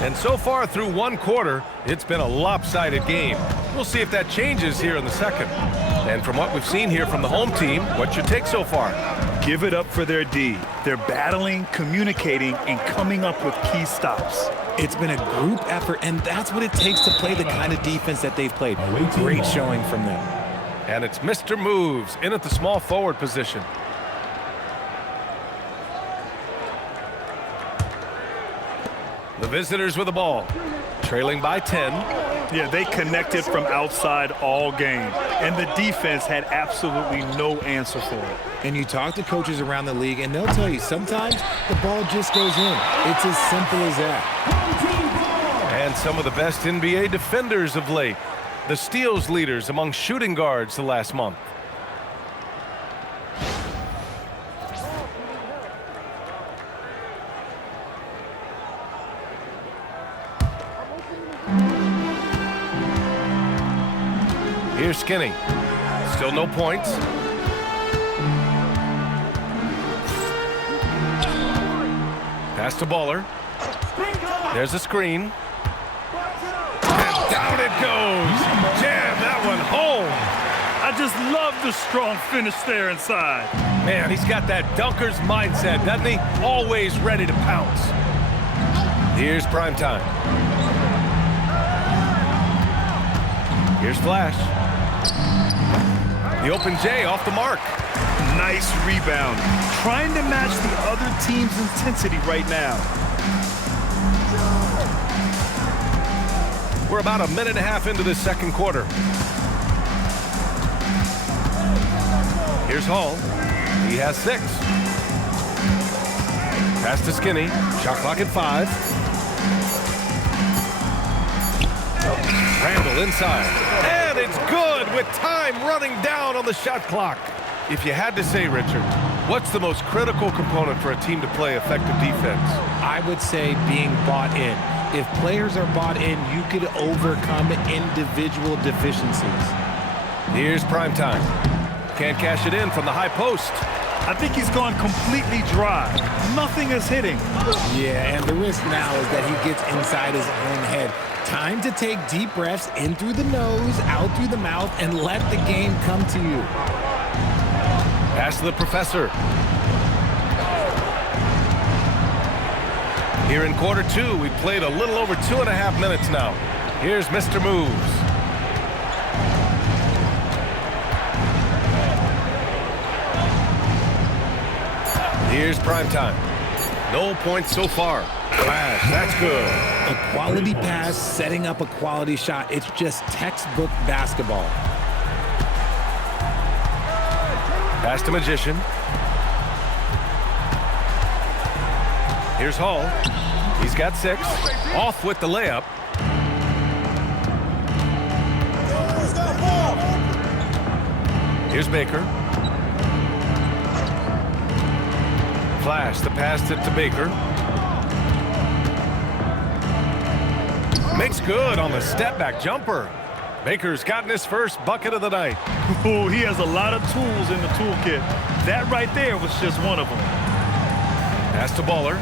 And so far through one quarter, it's been a lopsided game. We'll see if that changes here in the second. And from what we've seen here from the home team, what's your take so far? Give it up for their D. They're battling, communicating, and coming up with key stops. It's been a group effort, and that's what it takes to play the kind of defense that they've played. Great showing from them. And it's Mr. Moves in at the small forward position. The visitors with the ball, trailing by 10. Yeah, they connected from outside all game, and the defense had absolutely no answer for it. And you talk to coaches around the league, and they'll tell you sometimes the ball just goes in. It's as simple as that. And some of the best NBA defenders of late. The steals leaders among shooting guards the last month. Here's Skinny. Still no points. Pass to Baller. There's a screen. And down it goes. Jam that one home. I just love the strong finish there inside. Man, he's got that dunker's mindset, doesn't he? Always ready to pounce. Here's prime time. Here's Flash. The open J off the mark. Nice rebound. Trying to match the other team's intensity right now. We're about a minute and a half into this second quarter. Here's Hall. He has 6. Pass to Skinny. Shot clock at 5. Randall inside. And it's good with time running down on the shot clock. If you had to say, Richard, what's the most critical component for a team to play effective defense? I would say being bought in. If players are bought in, you could overcome individual deficiencies. Here's prime time. Can't cash it in from the high post. I think he's gone completely dry. Nothing is hitting. Yeah, and the risk now is that he gets inside his own head. Time to take deep breaths in through the nose, out through the mouth, and let the game come to you. Pass to the professor. Here in quarter 2, we played a little over 2.5 minutes now. Here's Mr. Moves. Here's prime time. No points so far. Flash, that's good. A quality pass, setting up a quality shot. It's just textbook basketball. Pass to Magician. Here's Hall. He's got 6. Off with the layup. Here's Baker. Flash, the pass to Baker. Makes good on the step-back jumper. Baker's gotten his first bucket of the night. Oh, he has a lot of tools in the toolkit. That right there was just one of them. Pass to Baller.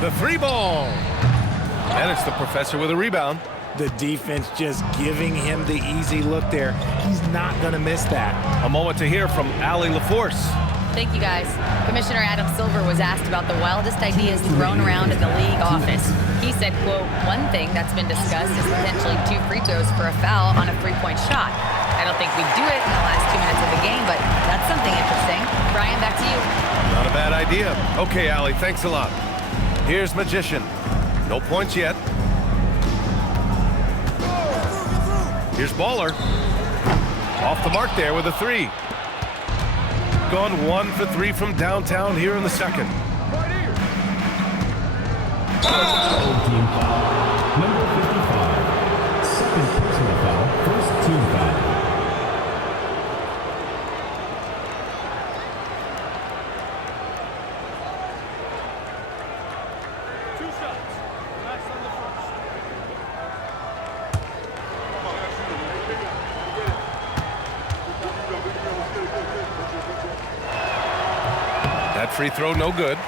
The 3 ball. And it's the professor with a rebound. The defense just giving him the easy look there. He's not going to miss that. A moment to hear from Allie LaForce. Thank you, guys. Commissioner Adam Silver was asked about the wildest ideas thrown around in the league office. He said, quote, one thing that's been discussed is potentially 2 free throws for a foul on a 3-point shot. I don't think we'd do it in the last 2 minutes of the game, but that's something interesting. Brian, back to you. Not a bad idea. Okay, Allie, thanks a lot. Here's Magician. No points yet. Here's Baller. Off the mark there with a 3. Gone 1 for 3 from downtown here in the second. Team foul. Number 55. Second personal foul. First team foul. That free throw no good.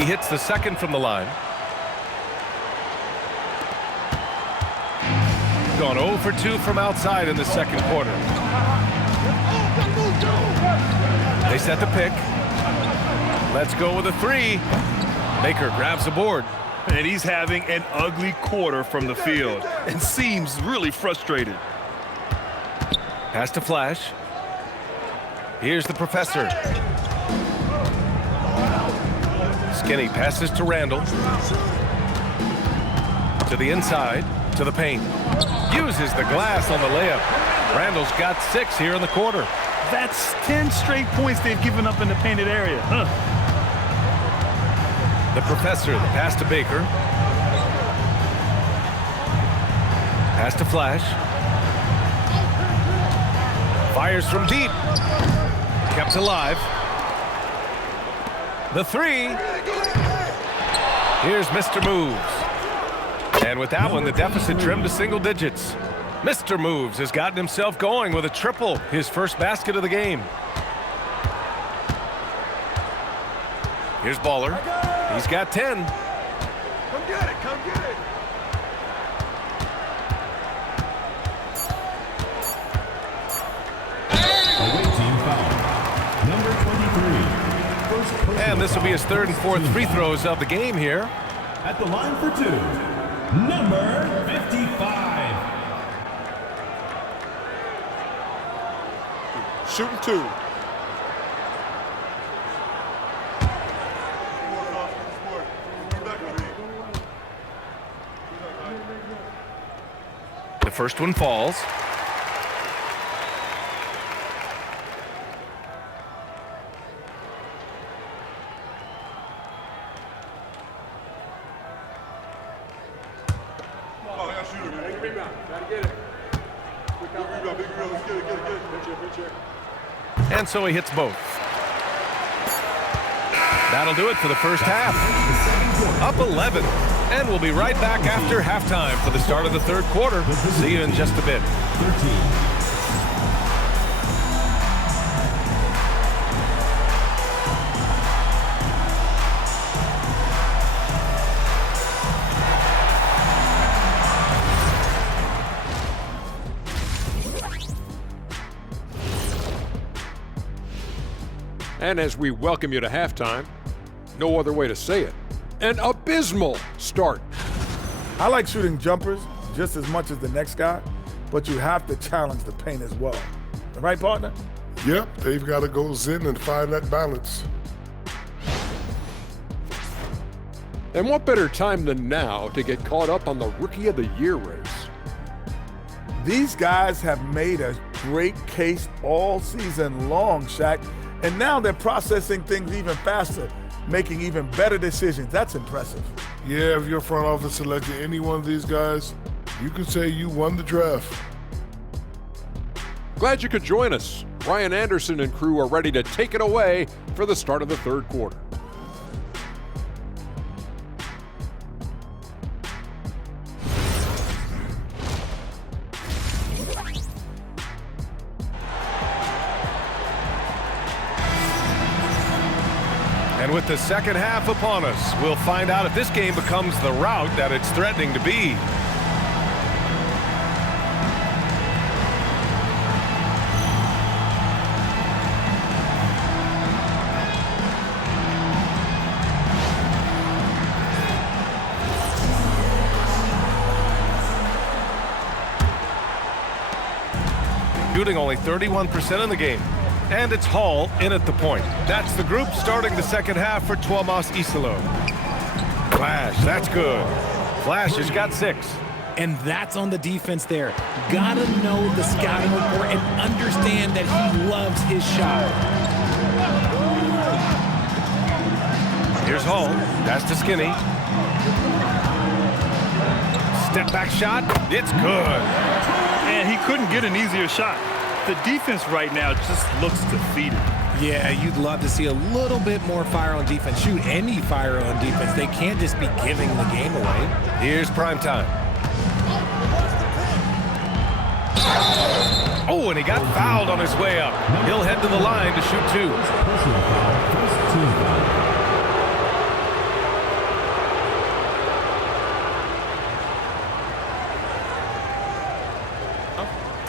He hits the second from the line. Gone 0 for 2 from outside in the second quarter. They set the pick. Let's go with a 3. Baker grabs the board. And he's having an ugly quarter from the field and seems really frustrated. Pass to Flash. Here's the professor. Skinny passes to Randall. To the inside, to the paint. Uses the glass on the layup. Randall's got 6 here in the quarter. That's 10 straight points they've given up in the painted area. The professor, the pass to Baker. Pass to Flash. Fires from deep. Kept alive. The 3. Here's Mr. Moves. And with that one, the deficit trimmed to single digits. Mr. Moves has gotten himself going with a triple, his first basket of the game. Here's Baller. He's got 10. Come get it, come get it. Away team foul. Number 23. First personal And this will be his foul. 3rd and 4th free throws of the game here. At the line for 2, number 55. Shooting 2. The first one falls. And so he hits both. That'll do it for the first half. Up 11. And we'll be right back after halftime for the start of the third quarter. See you in just a bit. 13. And as we welcome you to halftime, no other way to say it, an abysmal start. I like shooting jumpers just as much as the next guy, but you have to challenge the paint as well. Right, partner? Yep, they've got to go zen and find that balance. And what better time than now to get caught up on the Rookie of the Year race? These guys have made a great case all season long, Shaq, and now they're processing things even faster, making even better decisions. That's impressive. Yeah, if your front office selected any one of these guys, you can say you won the draft. Glad you could join us. Ryan Anderson and crew are ready to take it away for the start of the third quarter. And with the second half upon us, we'll find out if this game becomes the rout that it's threatening to be. Shooting only 31% in the game. And it's Hall in at the point. That's the group starting the second half for Tuomas Isalo. Flash, that's good. Flash has got 6. And that's on the defense there. Gotta know the scouting report and understand that he loves his shot. Here's Hall. Pass to Skinny. Step back shot. It's good. And he couldn't get an easier shot. The defense right now just looks defeated. Yeah, you'd love to see a little bit more fire on defense. Shoot, any fire on defense. They can't just be giving the game away. Here's prime time. Oh, and he got fouled on his way up. He'll head to the line to shoot 2. Personal foul. First team foul.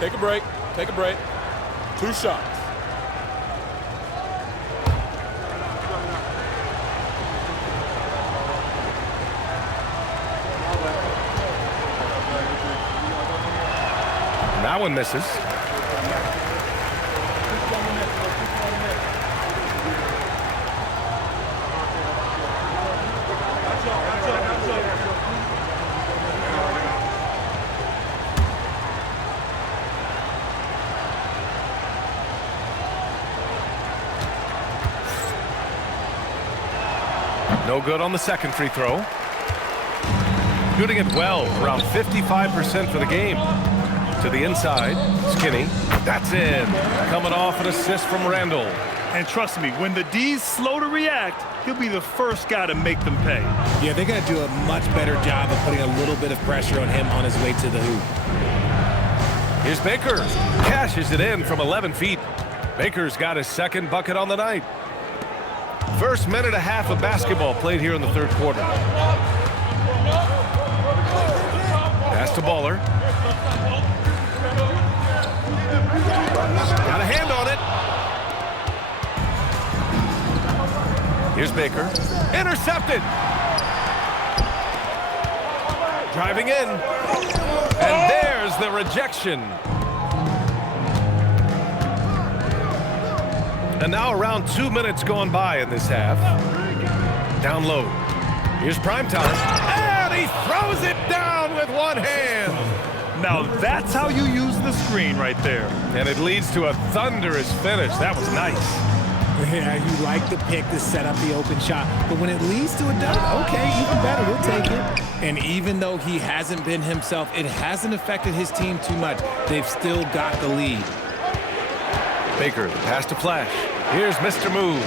Take a break. Take a break. 2 shots. That one misses. No good on the second free throw. Shooting it well, around 55% for the game. To the inside, Skinny. That's in. Coming off an assist from Randall. And trust me, when the D's slow to react, he'll be the first guy to make them pay. Yeah, they're going to do a much better job of putting a little bit of pressure on him on his way to the hoop. Here's Baker. Cashes it in from 11 feet. Baker's got his second bucket on the night. First minute and a half of basketball played here in the third quarter. Pass to Baller. Got a hand on it. Here's Baker. Intercepted. Driving in. And there's the rejection. And now around 2 minutes gone by in this half. Down low. Here's Primetime. And he throws it down with one hand. Now that's how you use the screen right there. And it leads to a thunderous finish. That was nice. Yeah, you like the pick to set up the open shot. But when it leads to a dunk, okay, even better, we'll take it. And even though he hasn't been himself, it hasn't affected his team too much. They've still got the lead. Baker, the pass to Flash. Here's Mr. Moves.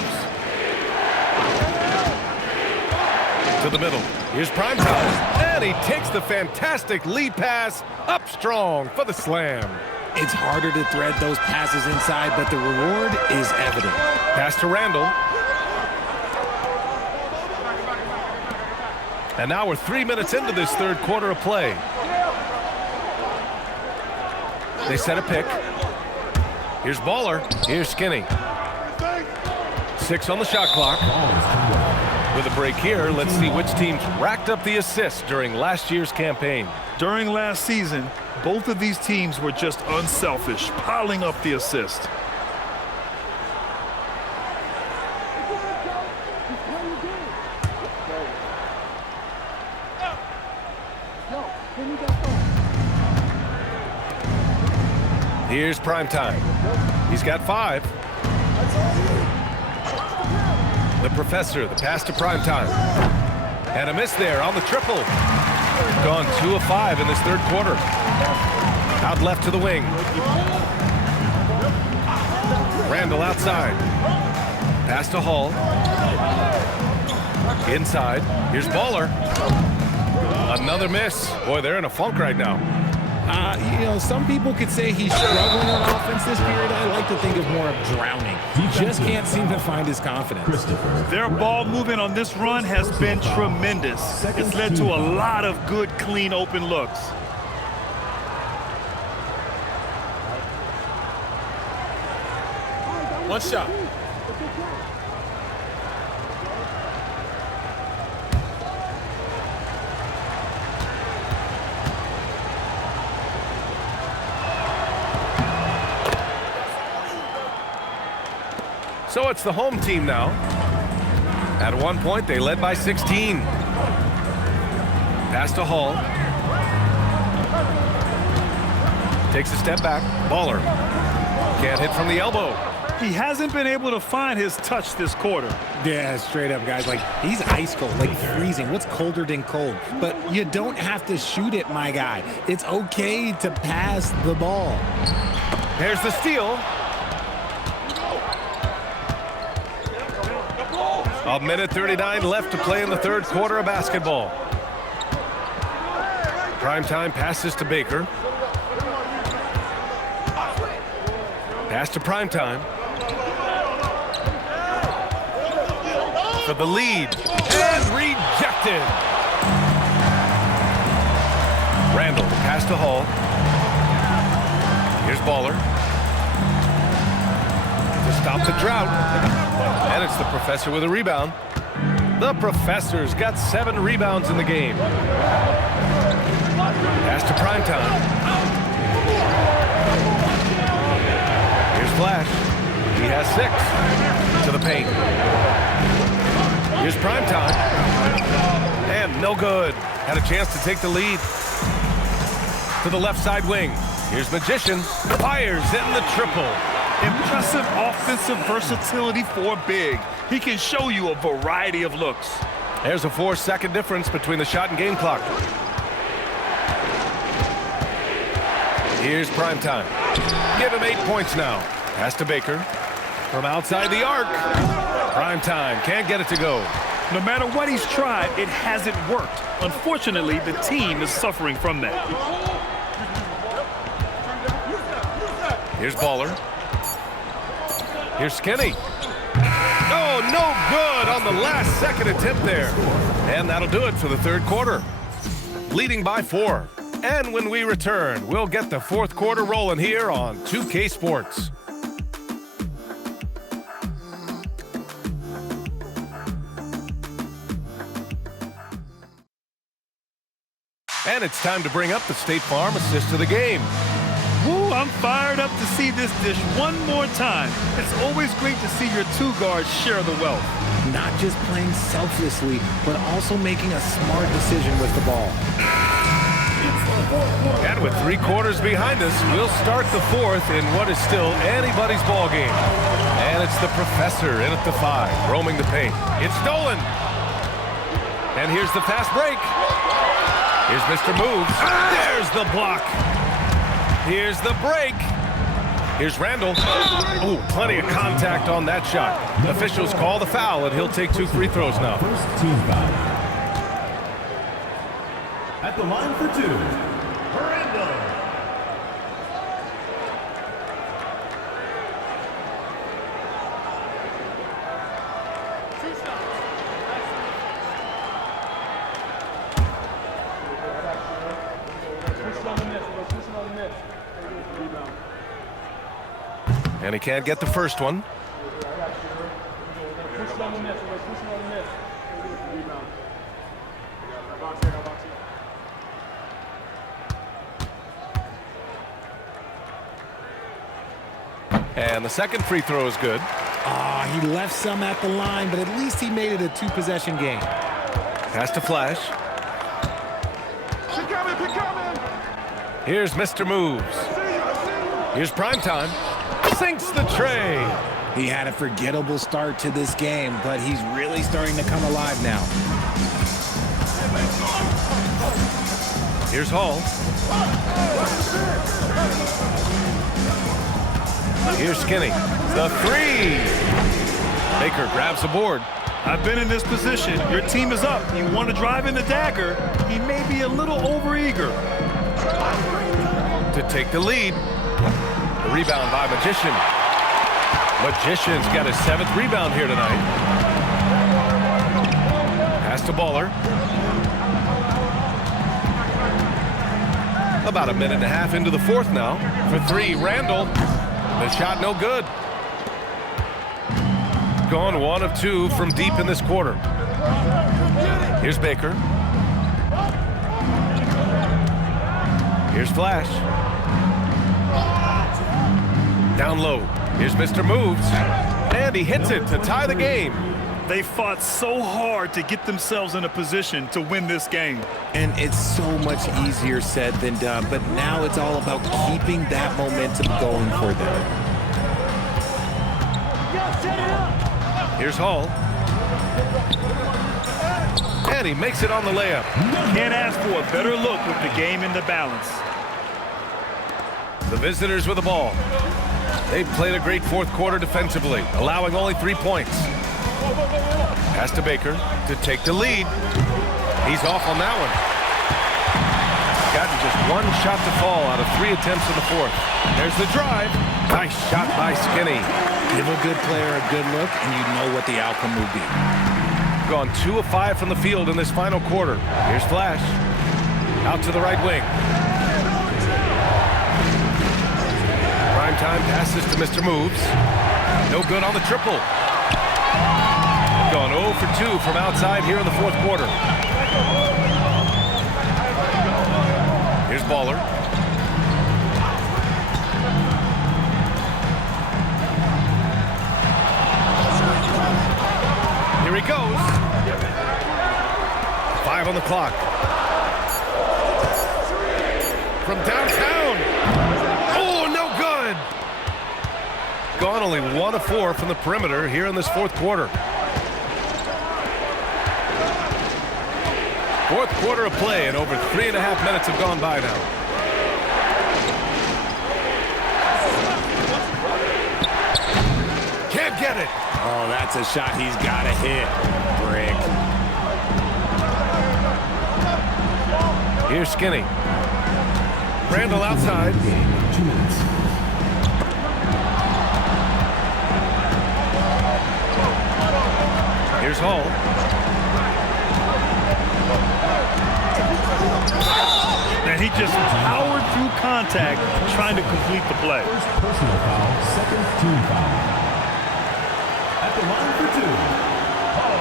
To the middle. Here's Primetime. And he takes the fantastic lead pass up strong for the slam. It's harder to thread those passes inside, but the reward is evident. Pass to Randall. And now we're 3 minutes into this third quarter of play. They set a pick. Here's Baller. Here's Skinny. 6 on the shot clock. With a break here, let's see which teams racked up the assists during last year's campaign. During last season, both of these teams were just unselfish, piling up the assist. Here's Primetime. He's got 5. The Professor, the pass to Primetime. And a miss there on the triple. Gone 2 of 5 in this third quarter. Out left to the wing. Randall outside. Pass to Hall. Inside. Here's Baller. Another miss. Boy, they're in a funk right now. You know, some people could say he's struggling on offense this period. I like to think of more of drowning. He just can't seem to find his confidence. Their ball movement on this run has been tremendous. It's led to a lot of good, clean, open looks. One shot. So it's the home team now. At one point, they led by 16. Pass to Hall. Takes a step back. Baller. Can't hit from the elbow. He hasn't been able to find his touch this quarter. Yeah, straight up, guys. Like, he's ice cold, like freezing. What's colder than cold? But you don't have to shoot it, my guy. It's okay to pass the ball. Here's the steal. A minute 39 left to play in the third quarter of basketball. Primetime passes to Baker. Pass to Primetime. For the lead. And rejected. Randall, pass to Hall. Here's Baller. To stop the drought. And it's the Professor with a rebound. The Professor's got 7 rebounds in the game. Pass to Primetime. Here's Flash. He has 6. To the paint. Here's Primetime. And no good. Had a chance to take the lead. To the left side wing. Here's Magician. Fires in the triple. Impressive offensive versatility for big. He can show you a variety of looks. There's a 4-second difference between the shot and game clock. Here's Primetime. Give him 8 points now. Pass to Baker. From outside the arc. Primetime can't get it to go. No matter what he's tried, it hasn't worked. Unfortunately, the team is suffering from that. Here's Baller. Here's Skinny. Oh, no good on the last second attempt there. And that'll do it for the third quarter. Leading by 4. And when we return, we'll get the fourth quarter rolling here on 2K Sports. And it's time to bring up the State Farm assist of the game. Woo, I'm fired up to see this dish one more time. It's always great to see your 2 guards share the wealth. Not just playing selflessly, but also making a smart decision with the ball. And with 3 quarters behind us, we'll start the fourth in what is still anybody's ball game. And it's the Professor in at the 5, roaming the paint. It's stolen. And here's the fast break. Here's Mr. Moves. There's the block. Here's the break. Here's Randall. Oh, plenty of contact on that shot. Officials call the foul, and he'll take 2 free throws now. First team foul. At the line for 2, Randall. And he can't get the first one. And the second free throw is good. He left some at the line, but at least he made it a 2-possession game. Pass to Flash. Here's Mr. Moves. Here's Primetime. Sinks the tray. He had a forgettable start to this game, but he's really starting to come alive now. Here's Hall. Here's Skinny. The 3. Baker grabs the board. I've been in this position. Your team is up. You want to drive in the dagger. He may be a little overeager. To take the lead. The rebound by Magician. Magician's got his 7th rebound here tonight. Pass to Baller. About a minute and a half into the fourth now. For 3, Randall. The shot no good. Gone 1 of 2 from deep in this quarter. Here's Baker. Here's Flash. Down low. Here's Mr. Moves. And he hits it to tie the game. They fought so hard to get themselves in a position to win this game. And it's so much easier said than done, but now it's all about keeping that momentum going for them. Here's Hall. And he makes it on the layup. Can't ask for a better look with the game in the balance. The visitors with the ball. They've played a great fourth quarter defensively, allowing only 3 points. Pass to Baker to take the lead. He's off on that one. Gotten just 1 shot to fall out of 3 attempts in the fourth. There's the drive. Nice shot by Skinny. Give a good player a good look, and you know what the outcome will be. Gone 2 of 5 from the field in this final quarter. Here's Flash. Out to the right wing. Primetime passes to Mr. Moves. No good on the triple. Gone 0 for 2 from outside here in the fourth quarter. Here's Baller. Here he goes. 5 on the clock. From downtown. Oh, no good. Gone only 1 of 4 from the perimeter here in this fourth quarter. Fourth quarter of play, and over 3.5 minutes have gone by now. Can't get it. Oh, that's a shot he's got to hit. Brick. Here's Skinny. Randall outside. Here's Hall. And he just powered through contact trying to complete the play. First personal foul, second team foul. At the line for 2, Hall.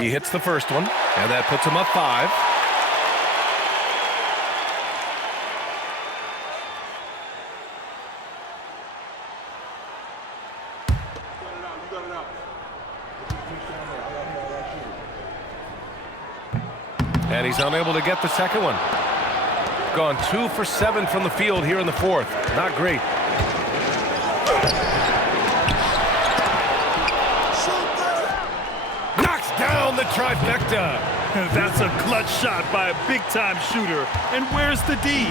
He hits the first one, and that puts him up 5. And he's unable to get the second one. Gone 2 for 7 from the field here in the fourth. Not great. Knocks down the trifecta. That's a clutch shot by a big-time shooter. And where's the D?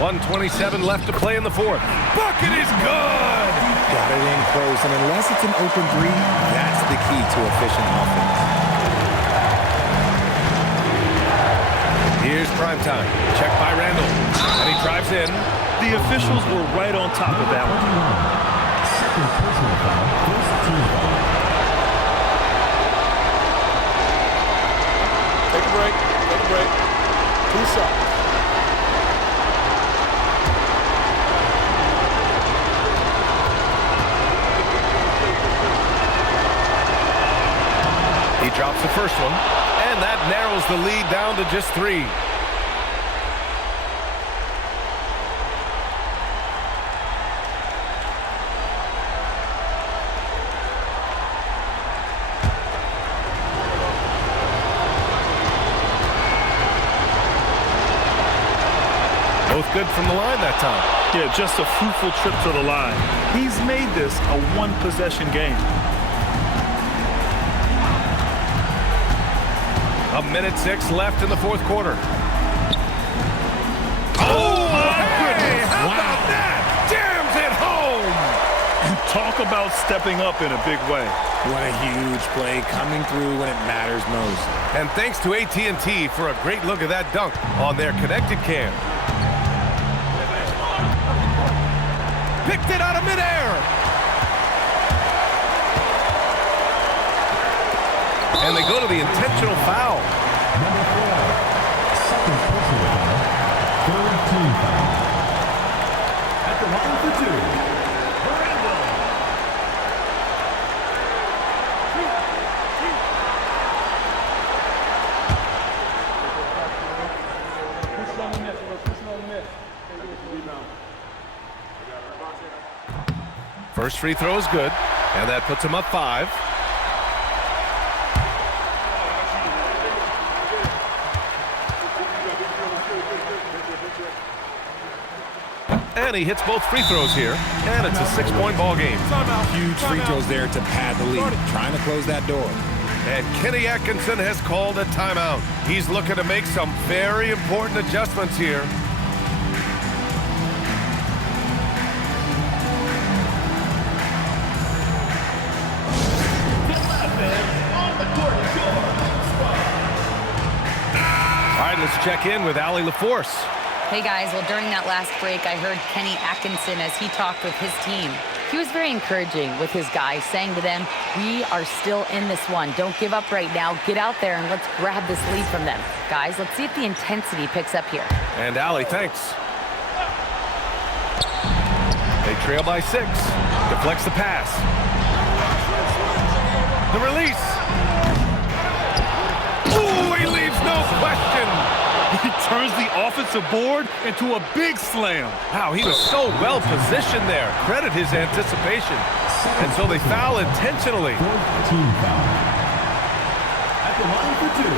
1:27 left to play in the fourth. Bucket is good. Got it in close, and unless it's an open three, that's the key to efficient offense. Here's Primetime. Check by Randall. And he drives in. The officials were right on top of that one. Second personal foul, first team foul. Take a break. Take a break. 2 shots. He drops the first one, and that narrows the lead down to just 3. Both good from the line that time. Yeah, just a fruitful trip to the line. He's made this a one-possession game. 1:06 left in the fourth quarter. Oh, my goodness. How about that? Jams it home. Talk about stepping up in a big way. What a huge play, coming through when it matters most. And thanks to AT&T for a great look at that dunk on their connected cam. Picked it out of midair. And they go to the intentional foul. Number 4, second personal foul, third team foul. At the line for 2, Randall. First free throw is good, and that puts him up 5. And he hits both free throws here, and it's a 6-point ball game. Huge free throws there to pad the lead, trying to close that door. And Kenny Atkinson has called a timeout. He's looking to make some very important adjustments here. All right, let's check in with Allie LaForce. Hey guys, well during that last break, I heard Kenny Atkinson as he talked with his team. He was very encouraging with his guys, saying to them, we are still in this one. Don't give up right now. Get out there and let's grab this lead from them. Guys, let's see if the intensity picks up here. And Allie, thanks. They trail by 6. Deflects the pass. The release. Ooh, he leaves no question. He turns the offensive board into a big slam. Wow, he was so well positioned there. Credit his anticipation. And so they foul intentionally. Fourth team foul. At the line for 2.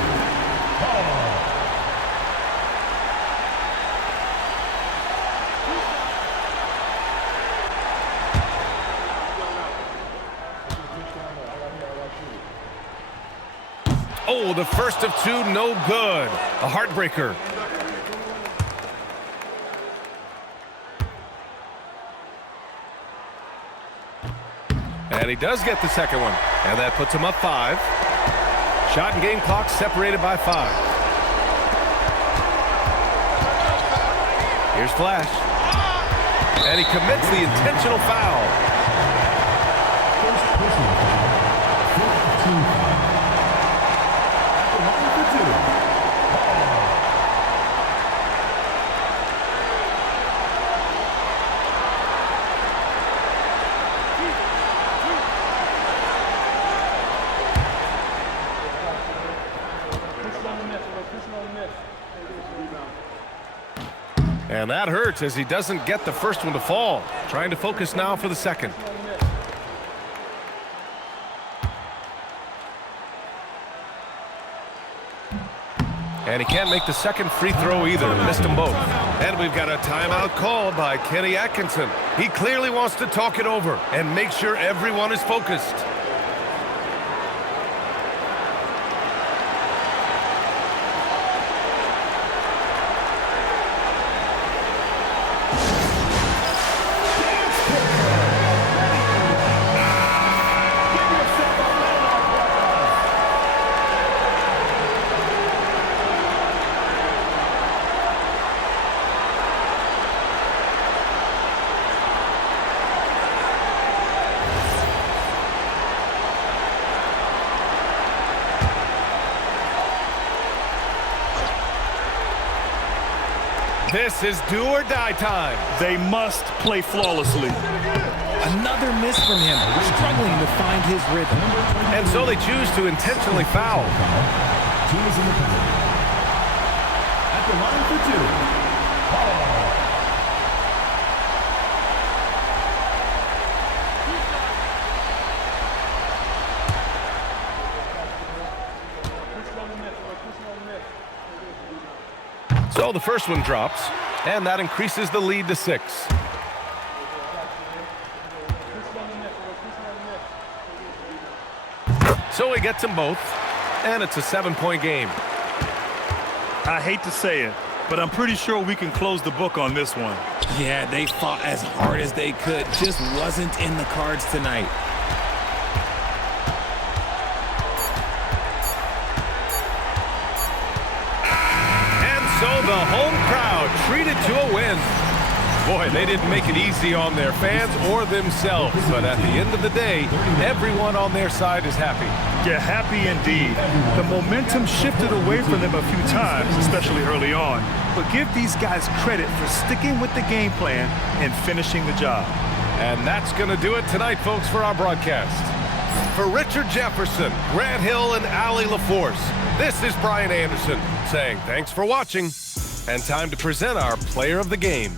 Oh, the first of 2, no good. A heartbreaker. And he does get the second one. And that puts him up 5. Shot and game clock separated by 5. Here's Flash. And he commits the intentional foul. First personal foul. Fifth team foul. At the line for 2. And that hurts as he doesn't get the first one to fall. Trying to focus now for the second. And he can't make the second free throw either. Missed them both. And we've got a timeout called by Kenny Atkinson. He clearly wants to talk it over and make sure everyone is focused. This is do or die time. They must play flawlessly. Another miss from him, struggling to find his rhythm. And so they choose to intentionally foul. Team is in the penalty. At the line for 2. So the first one drops, and that increases the lead to 6. So he gets them both, and it's a 7-point game. I hate to say it, but I'm pretty sure we can close the book on this one. Yeah, they fought as hard as they could. Just wasn't in the cards tonight. So the home crowd treated to a win. Boy, they didn't make it easy on their fans or themselves, but at the end of the day, everyone on their side is happy. Yeah, happy indeed. The momentum shifted away from them a few times, especially early on. But give these guys credit for sticking with the game plan and finishing the job. And that's going to do it tonight, folks, for our broadcast. For Richard Jefferson, Grant Hill, and Allie LaForce, this is Brian Anderson saying thanks for watching, and time to present our player of the game.